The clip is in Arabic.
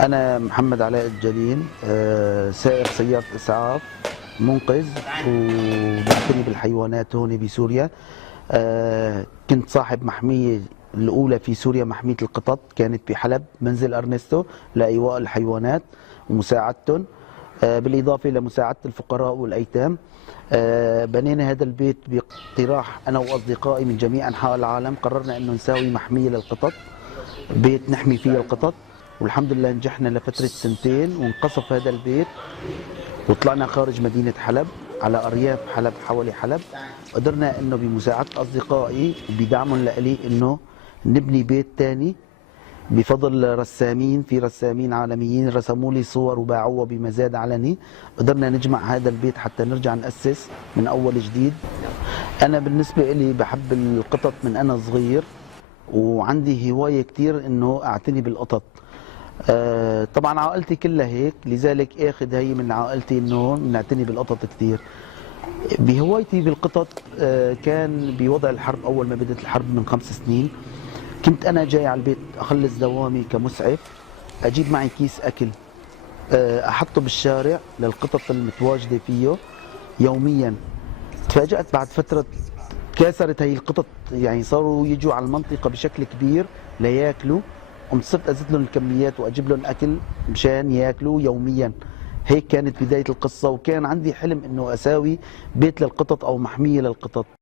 أنا محمد علاء الجليل، سائق سيارة إسعاف منقذ وبعتني بالحيوانات هون بسوريا. كنت صاحب محمية الأولى في سوريا، محمية القطط، كانت بحلب منزل أرنستو لإيواء الحيوانات ومساعدتهم، بالإضافة لمساعدة الفقراء والأيتام. بنينا هذا البيت باقتراح أنا وأصدقائي من جميع أنحاء العالم. قررنا أنه نساوي محمية للقطط، بيت نحمي فيه القطط، والحمد لله نجحنا لفترة سنتين وانقصف هذا البيت وطلعنا خارج مدينة حلب على أرياف حلب حوالي حلب. قدرنا انه بمساعدة أصدقائي وبدعمهم لإلي انه نبني بيت تاني بفضل رسامين، في رسامين عالميين رسموا لي صور وباعوها بمزاد علني. قدرنا نجمع هذا البيت حتى نرجع نأسس من أول جديد. أنا بالنسبة لي بحب القطط من أنا صغير، وعندي هواية كتير انه اعتني بالقطط. طبعا عائلتي كلها هيك، لذلك اخذ هي من عائلتي انه نعتني بالقطط كثير. بهوايتي بالقطط كان بوضع الحرب، اول ما بدت الحرب من 5 سنين كنت انا جاي على البيت اخلص دوامي كمسعف، اجيب معي كيس اكل احطه بالشارع للقطط المتواجده فيه يوميا. تفاجأت بعد فتره كاثرت هي القطط، يعني صاروا يجوا على المنطقه بشكل كبير لياكلوا. قمت صرت ازيد لهم الكميات واجيب لهم اكل مشان ياكلوا يوميا. هيك كانت بدايه القصه، وكان عندي حلم انه اساوي بيت للقطط او محميه للقطط.